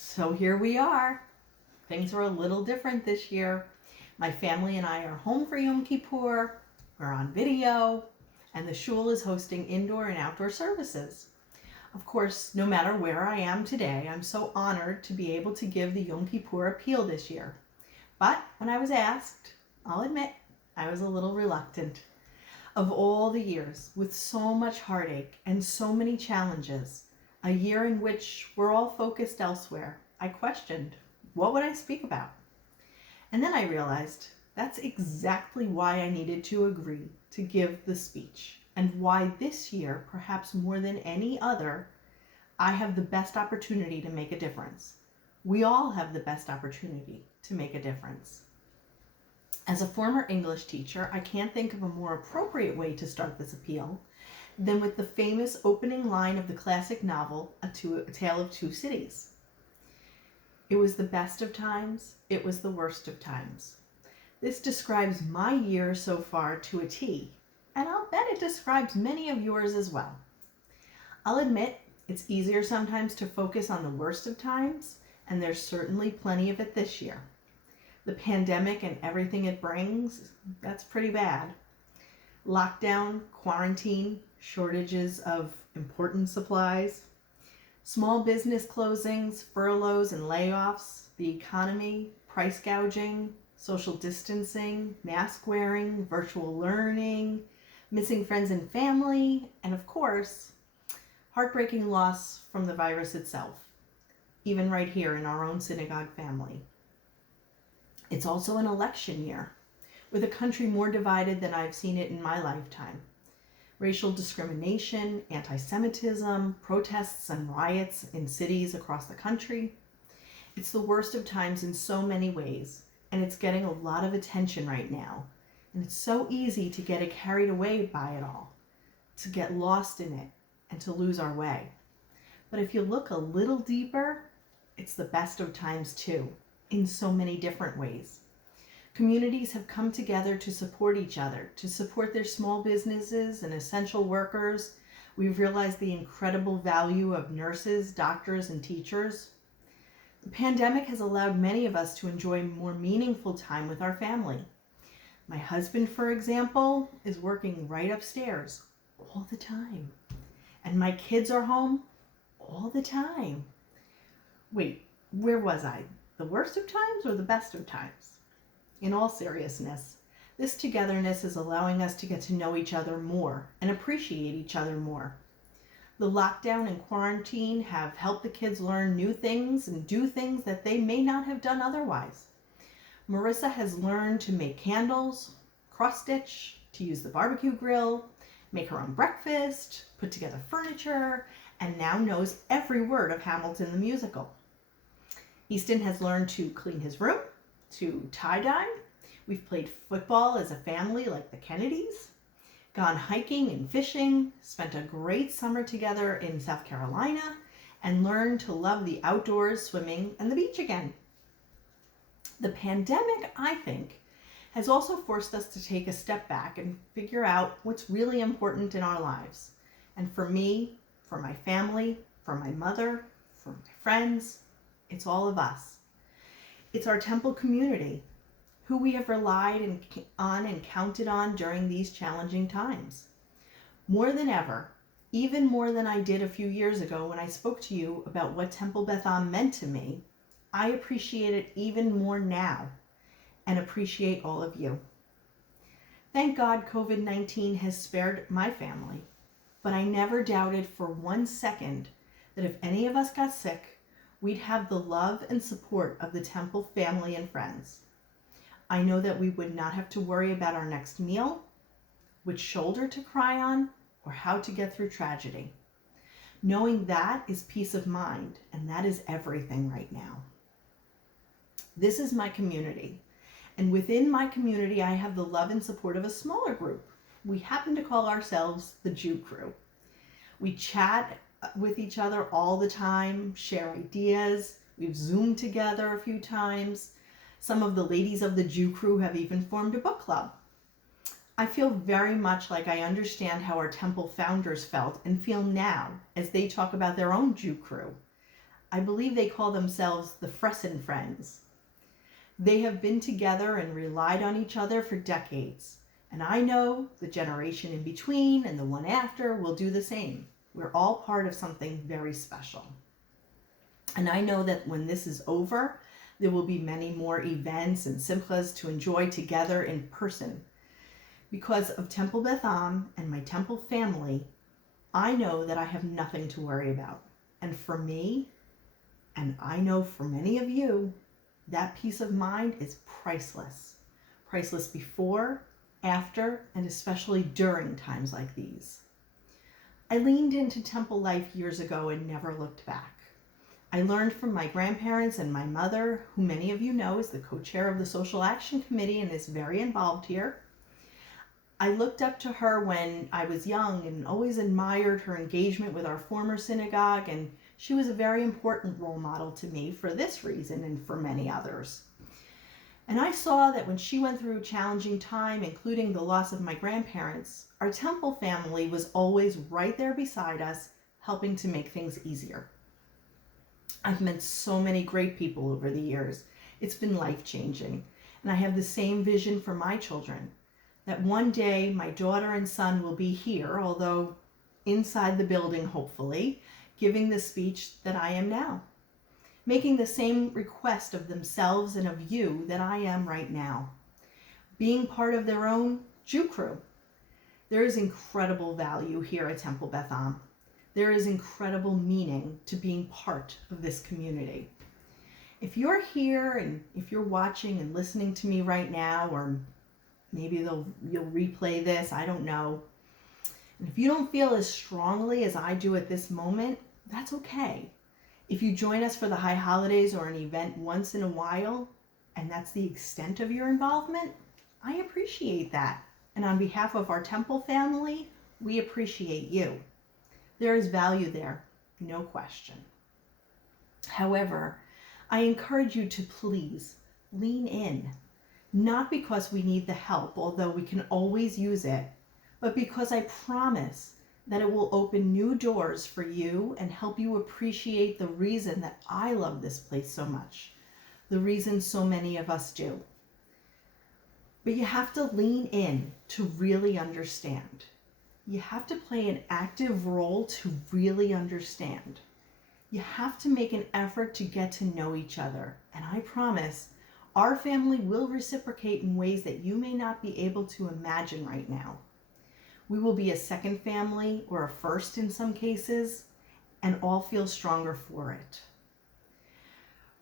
So here we are. Things are a little different this year. My family and I are home for Yom Kippur. We're on video, and the shul is hosting indoor and outdoor services. Of course, no matter where I am today, I'm so honored to be able to give the Yom Kippur appeal this year. But when I was asked, I'll admit, I was a little reluctant. Of all the years, with so much heartache and so many challenges, a year in which we're all focused elsewhere, I questioned, what would I speak about? And then I realized that's exactly why I needed to agree to give the speech, and why this year, perhaps more than any other, I have the best opportunity to make a difference. We all have the best opportunity to make a difference. As a former English teacher, I can't think of a more appropriate way to start this appeal than with the famous opening line of the classic novel, A Tale of Two Cities. It was the best of times, it was the worst of times. This describes my year so far to a T, and I'll bet it describes many of yours as well. I'll admit, it's easier sometimes to focus on the worst of times, and there's certainly plenty of it this year. The pandemic and everything it brings, that's pretty bad. Lockdown, quarantine, shortages of important supplies, small business closings, furloughs and layoffs, the economy, price gouging, social distancing, mask wearing, virtual learning, missing friends and family, and of course, heartbreaking loss from the virus itself, even right here in our own synagogue family. It's also an election year, with a country more divided than I've seen it in my lifetime. Racial discrimination, anti-Semitism, protests and riots in cities across the country. It's the worst of times in so many ways, and it's getting a lot of attention right now. And it's so easy to get carried away by it all, to get lost in it, and to lose our way. But if you look a little deeper, it's the best of times too, in so many different ways. Communities have come together to support each other, to support their small businesses and essential workers. We've realized the incredible value of nurses, doctors, and teachers. The pandemic has allowed many of us to enjoy more meaningful time with our family. My husband, for example, is working right upstairs all the time. And my kids are home all the time. Wait, where was I? The worst of times or the best of times? In all seriousness, this togetherness is allowing us to get to know each other more and appreciate each other more. The lockdown and quarantine have helped the kids learn new things and do things that they may not have done otherwise. Marissa has learned to make candles, cross stitch, to use the barbecue grill, make her own breakfast, put together furniture, and now knows every word of Hamilton the musical. Easton has learned to clean his room, to tie-dye. We've played football as a family like the Kennedys, gone hiking and fishing, spent a great summer together in South Carolina, and learned to love the outdoors, swimming, and the beach again. The pandemic, I think, has also forced us to take a step back and figure out what's really important in our lives. And for me, for my family, for my mother, for my friends, it's all of us. It's our temple community, who we have relied on and counted on during these challenging times. More than ever, even more than I did a few years ago when I spoke to you about what Temple Beth meant to me, I appreciate it even more now and appreciate all of you. Thank God COVID-19 has spared my family, but I never doubted for 1 second that if any of us got sick, we'd have the love and support of the Temple family and friends. I know that we would not have to worry about our next meal, which shoulder to cry on, or how to get through tragedy. Knowing that is peace of mind, and that is everything right now. This is my community, and within my community I have the love and support of a smaller group. We happen to call ourselves the Jew Crew. We chat with each other all the time, share ideas. We've Zoomed together a few times. Some of the ladies of the Jew Crew have even formed a book club. I feel very much like I understand how our temple founders felt and feel now as they talk about their own Jew Crew. I believe they call themselves the Fressen Friends. They have been together and relied on each other for decades. And I know the generation in between and the one after will do the same. We're all part of something very special. And I know that when this is over, there will be many more events and simchas to enjoy together in person. Because of Temple Beth Am and my temple family, I know that I have nothing to worry about. And for me, and I know for many of you, that peace of mind is priceless. Priceless before, after, and especially during times like these. I leaned into temple life years ago and never looked back. I learned from my grandparents and my mother, who many of you know is the co-chair of the Social Action Committee and is very involved here. I looked up to her when I was young and always admired her engagement with our former synagogue, and she was a very important role model to me for this reason and for many others. And I saw that when she went through a challenging time, including the loss of my grandparents, our temple family was always right there beside us, helping to make things easier. I've met so many great people over the years. It's been life-changing. And I have the same vision for my children, that one day my daughter and son will be here, although inside the building, hopefully, giving the speech that I am now, making the same request of themselves and of you that I am right now, being part of their own Jew crew. There is incredible value here at Temple Beth Am. There is incredible meaning to being part of this community. If you're here and if you're watching and listening to me right now, or maybe you'll replay this, I don't know. And if you don't feel as strongly as I do at this moment, that's okay. If you join us for the high holidays or an event once in a while, and that's the extent of your involvement, I appreciate that. And on behalf of our temple family, we appreciate you. There is value there, no question. However, I encourage you to please lean in, not because we need the help, although we can always use it, but because I promise that it will open new doors for you and help you appreciate the reason that I love this place so much, the reason so many of us do. But you have to lean in to really understand. You have to play an active role to really understand. You have to make an effort to get to know each other. And I promise our family will reciprocate in ways that you may not be able to imagine right now. We will be a second family or a first in some cases, and all feel stronger for it.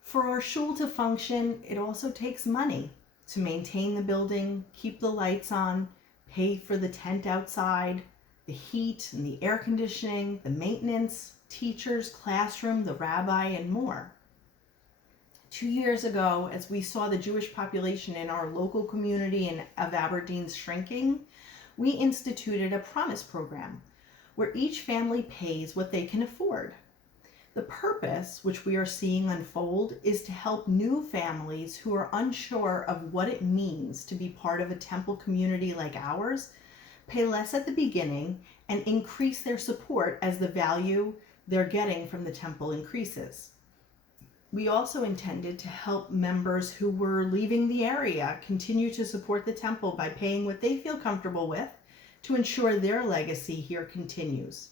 For our shul to function, it also takes money to maintain the building, keep the lights on, pay for the tent outside, the heat and the air conditioning, the maintenance, teachers, classroom, the rabbi, and more. 2 years ago, as we saw the Jewish population in our local community of Aberdeen shrinking, we instituted a promise program where each family pays what they can afford. The purpose, which we are seeing unfold, is to help new families who are unsure of what it means to be part of a temple community like ours, pay less at the beginning and increase their support as the value they're getting from the temple increases. We also intended to help members who were leaving the area continue to support the temple by paying what they feel comfortable with to ensure their legacy here continues.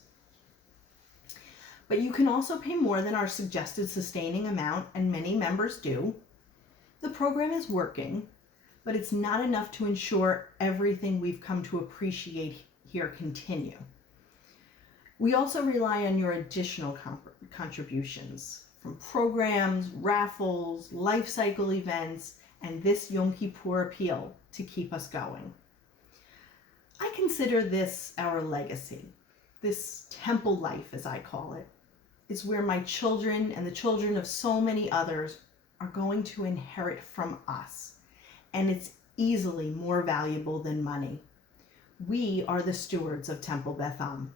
But you can also pay more than our suggested sustaining amount, and many members do. The program is working, but it's not enough to ensure everything we've come to appreciate here continue. We also rely on your additional contributions from programs, raffles, life cycle events, and this Yom Kippur appeal to keep us going. I consider this our legacy, this temple life, as I call it. It's where my children and the children of so many others are going to inherit from us, and it's easily more valuable than money. We are the stewards of Temple Beth Am.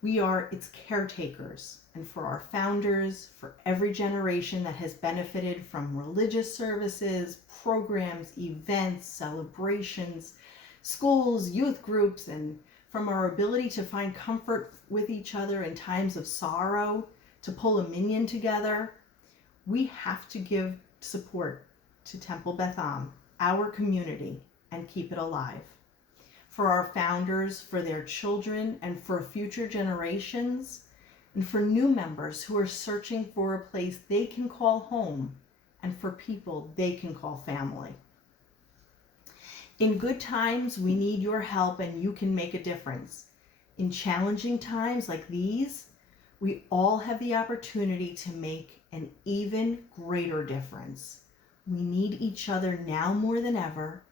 We are its caretakers, and for our founders, for every generation that has benefited from religious services, programs, events, celebrations, schools, youth groups, and from our ability to find comfort with each other in times of sorrow, to pull a minyan together, we have to give support to Temple Beth Am, our community, and keep it alive. For our founders, for their children, and for future generations, and for new members who are searching for a place they can call home, and for people they can call family. In good times, we need your help, and you can make a difference. In challenging times like these, we all have the opportunity to make an even greater difference. We need each other now more than ever,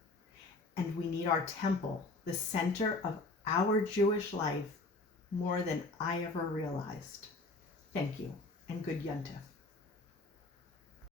and we need our temple, the center of our Jewish life, more than I ever realized. Thank you, and good Yontif.